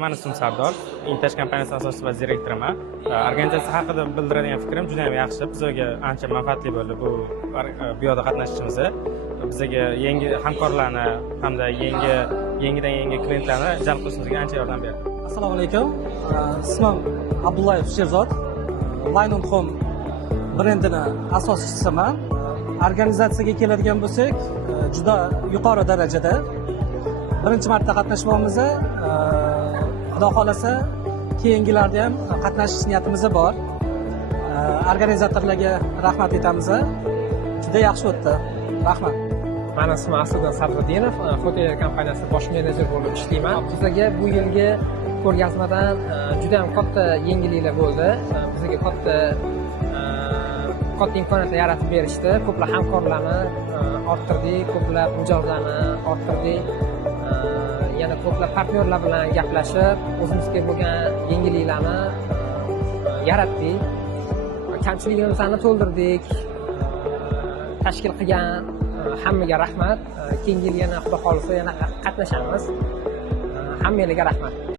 Men ismim Sardor, Intash kompaniyasi asoschisi va direktoriman. Organizatsiya haqida bildiradigan fikrim juda ham yaxshi. Bizga ancha manfaatli bo'ldi bu yoqda qatnashishimiz. Bizga yangi hamkorlarni hamda yangidan yangi klientlarni jalb qilishimizga ancha yordam berdi. Assalomu alaykum. Ismim Abdullayev Sherzod. Line on Home brendini asoschisiman. Organizatsiyaga keladigan bo'lsak, juda yuqori darajada birinchi marta qatnashmoqmiz. Xudo xolasa keyingilarda ham qatnashish niyatimiz bor. Organizatorlarga rahmat aytamiz. Juda yaxshi o'tdi. Rahmat. Meni ismim Asliddin Sadriddinov, Hotel kompaniyasi bosh menejer bo'lib ishlayman. Bizga bu yilgi ko'rgazmadan juda ham katta yangiliklar bo'ldi. Bizga katta imkoniyatlar yaratib berishdi. Ko'plab hamkorlarni orttirdik, ko'plab mijozlarni orttirdik. Yana ko'plab partnyorlar bilan gaplashib, o'zimizga bo'lgan yangiliklarni yaratdik. Kamchiliklarimizni to'ldirdik. Tashkil qilgan hammaga rahmat. Keyingi yil yana Xudo xolisa yana qatnashamiz. Hammaga rahmat.